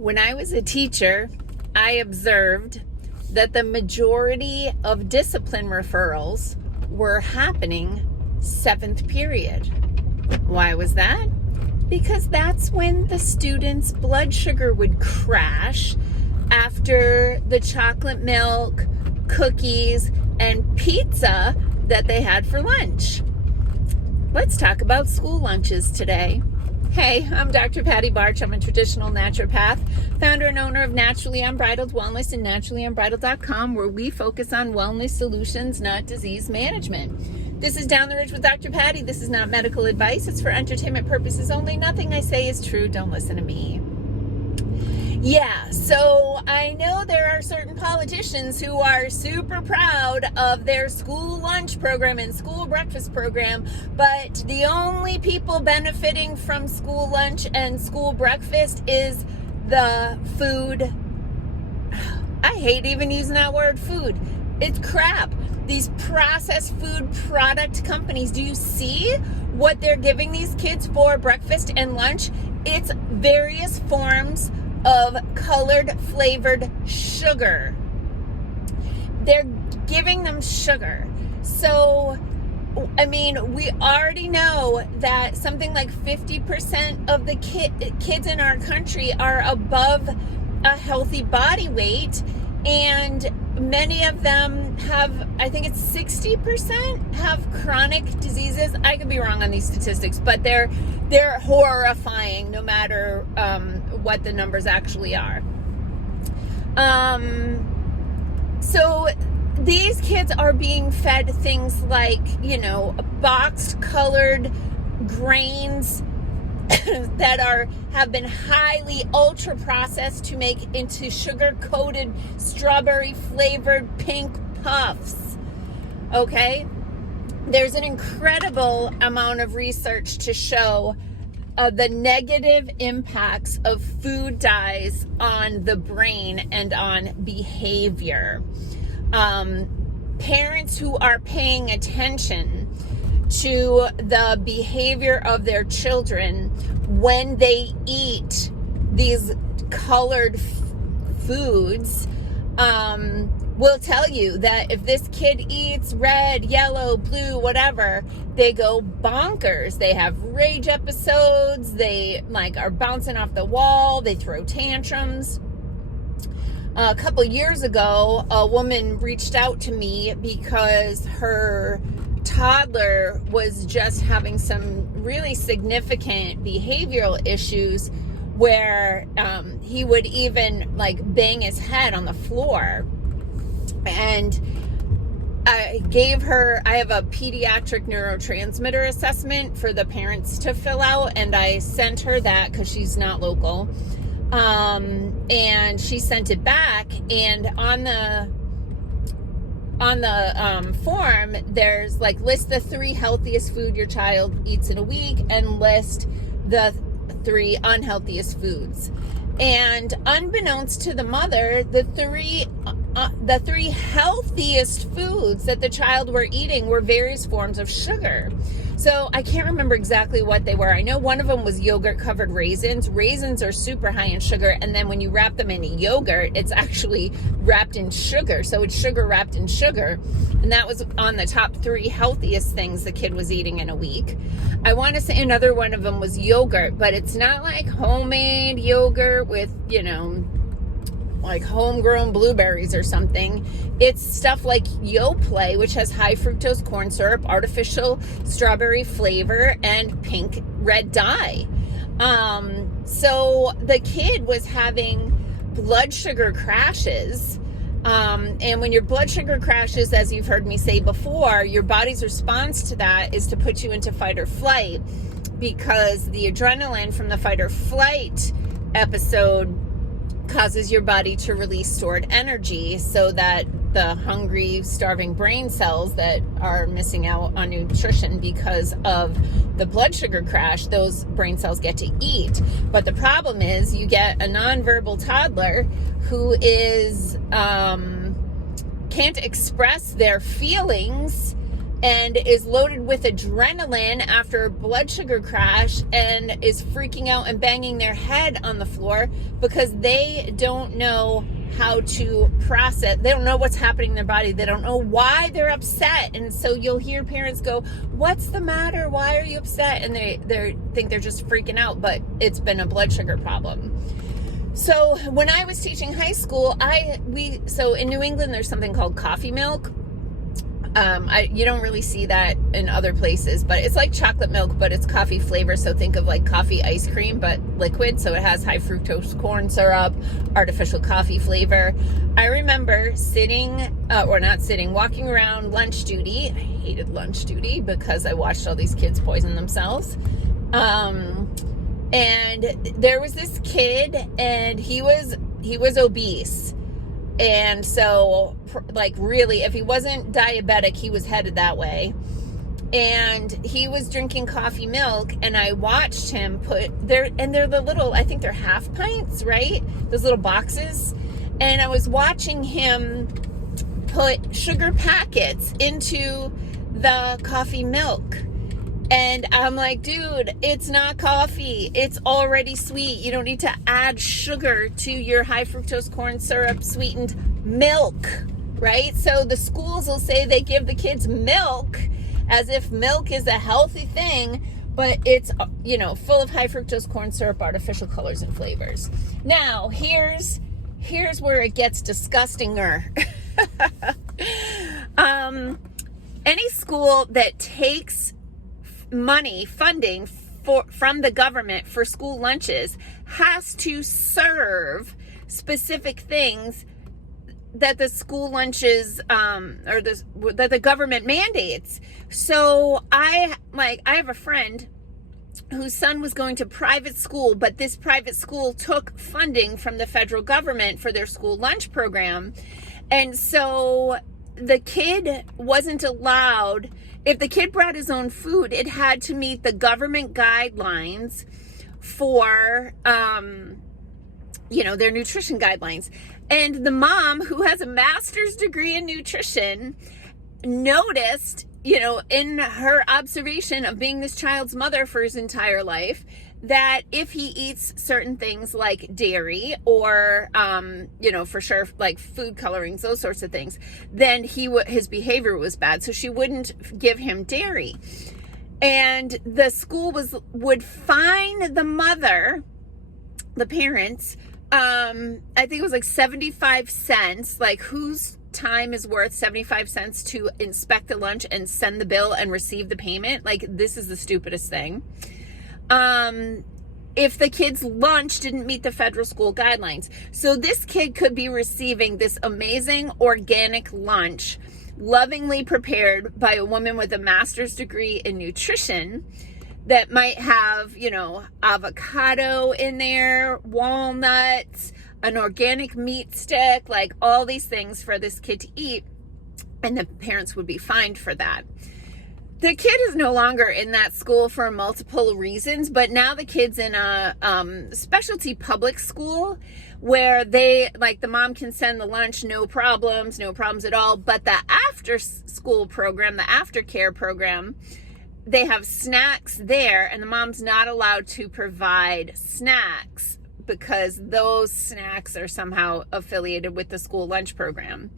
When I was a teacher, I observed that the majority of discipline referrals were happening 7th period. Why was that? Because that's when the students' blood sugar would crash after the chocolate milk, cookies, and pizza that they had for lunch. Let's talk about school lunches today. Hey, I'm Dr. Patty Barch. I'm a traditional naturopath, founder and owner of Naturally Unbridled Wellness and naturallyunbridled.com, where we focus on wellness solutions, not disease management. This is Down the Ridge with Dr. Patty. This is not medical advice. It's for entertainment purposes only. Nothing I say is true. Don't listen to me. Yeah, so I know there are certain politicians who are super proud of their school lunch program and school breakfast program, but the only people benefiting from school lunch and school breakfast is the food. I hate even using that word, food. It's crap. These processed food product companies, do you see what they're giving these kids for breakfast and lunch? It's various forms of colored flavored sugar. They're giving them sugar. So, I mean, we already know that something like 50% of the kids in our country are above a healthy body weight, and many of them have, I think it's 60% have chronic diseases. I could be wrong on these statistics, but they're horrifying no matter what the numbers actually are. So these kids are being fed things like, boxed colored grains that have been highly ultra processed to make into sugar coated strawberry flavored pink puffs. Okay, there's an incredible amount of research to show the negative impacts of food dyes on the brain and on behavior. Parents who are paying attention to the behavior of their children when they eat these colored foods will tell you that if this kid eats red, yellow, blue, whatever, they go bonkers. They have rage episodes. They are bouncing off the wall. They throw tantrums. A couple years ago, a woman reached out to me because her toddler was just having some really significant behavioral issues where he would even bang his head on the floor. And I have a pediatric neurotransmitter assessment for the parents to fill out, and I sent her that because she's not local. And she sent it back, and on the form, there's list the 3 healthiest food your child eats in a week and list the 3 unhealthiest foods. And unbeknownst to the mother, the three healthiest foods that the child were eating were various forms of sugar. So I can't remember exactly what they were. I know one of them was yogurt covered raisins. Raisins are super high in sugar, and then when you wrap them in yogurt, it's actually wrapped in sugar. So it's sugar wrapped in sugar. And that was on the top 3 healthiest things the kid was eating in a week. I want to say another one of them was yogurt, but it's not like homemade yogurt with, homegrown blueberries or something. It's stuff like Yoplait, which has high fructose corn syrup, artificial strawberry flavor, and pink red dye. So the kid was having blood sugar crashes. And when your blood sugar crashes, as you've heard me say before, your body's response to that is to put you into fight or flight, because the adrenaline from the fight or flight episode causes your body to release stored energy so that the hungry, starving brain cells that are missing out on nutrition because of the blood sugar crash, those brain cells get to eat. But the problem is you get a nonverbal toddler who is can't express their feelings and is loaded with adrenaline after a blood sugar crash and is freaking out and banging their head on the floor because they don't know how to process. They don't know what's happening in their body. They don't know why they're upset. And so you'll hear parents go, "What's the matter? Why are you upset?" And they think they're just freaking out, but it's been a blood sugar problem. So when I was teaching high school, so in New England, there's something called coffee milk. You don't really see that in other places, but it's like chocolate milk, but it's coffee flavor. So think of like coffee ice cream, but liquid. So it has high fructose corn syrup, artificial coffee flavor. I remember walking around lunch duty. I hated lunch duty because I watched all these kids poison themselves. And there was this kid, and he was obese. And so, like, really, if he wasn't diabetic, he was headed that way. And he was drinking coffee milk, and I watched him they're the little, I think they're half pints, right? Those little boxes. And I was watching him put sugar packets into the coffee milk. And I'm like, dude, it's not coffee. It's already sweet. You don't need to add sugar to your high fructose corn syrup sweetened milk, right? So the schools will say they give the kids milk as if milk is a healthy thing, but it's, full of high fructose corn syrup, artificial colors and flavors. Now, here's where it gets disgustinger. Any school that takes funding from the government for school lunches has to serve specific things that the school lunches that the government mandates. So I have a friend whose son was going to private school, but this private school took funding from the federal government for their school lunch program. And so the kid wasn't allowed. If the kid brought his own food, it had to meet the government guidelines for, their nutrition guidelines. And the mom, who has a master's degree in nutrition, noticed, in her observation of being this child's mother for his entire life, that if he eats certain things like dairy or, for sure, like food colorings, those sorts of things, then his behavior was bad. So she wouldn't give him dairy. And the school would fine the mother, the parents, I think it was like 75 cents, like whose time is worth 75 cents to inspect the lunch and send the bill and receive the payment. Like, this is the stupidest thing. If the kid's lunch didn't meet the federal school guidelines. So this kid could be receiving this amazing organic lunch, lovingly prepared by a woman with a master's degree in nutrition, that might have, avocado in there, walnuts, an organic meat stick, like all these things for this kid to eat, and the parents would be fined for that. The kid is no longer in that school for multiple reasons, but now the kid's in a specialty public school where the mom can send the lunch, no problems at all. But the after school program, the aftercare program, they have snacks there, and the mom's not allowed to provide snacks because those snacks are somehow affiliated with the school lunch program.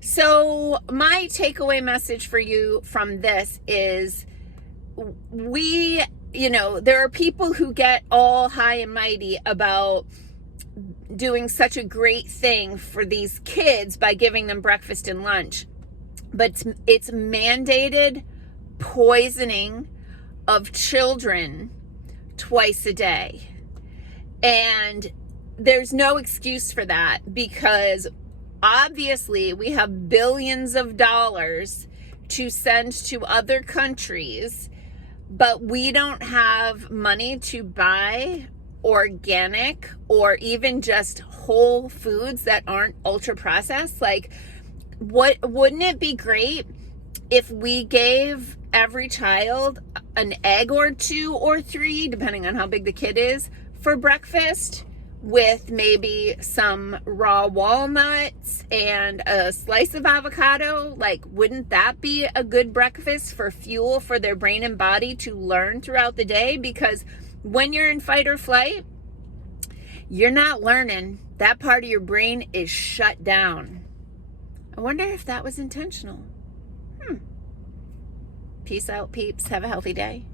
So my takeaway message for you from this is there are people who get all high and mighty about doing such a great thing for these kids by giving them breakfast and lunch, but it's mandated poisoning of children twice a day. And there's no excuse for that, because obviously we have billions of dollars to send to other countries, but we don't have money to buy organic or even just whole foods that aren't ultra processed. Like, wouldn't it be great if we gave every child an egg or 2 or 3, depending on how big the kid is, for breakfast? with maybe some raw walnuts and a slice of avocado. Like, wouldn't that be a good breakfast for fuel for their brain and body to learn throughout the day? Because when you're in fight or flight, you're not learning. That part of your brain is shut down. I wonder if that was intentional. Peace out, peeps. Have a healthy day.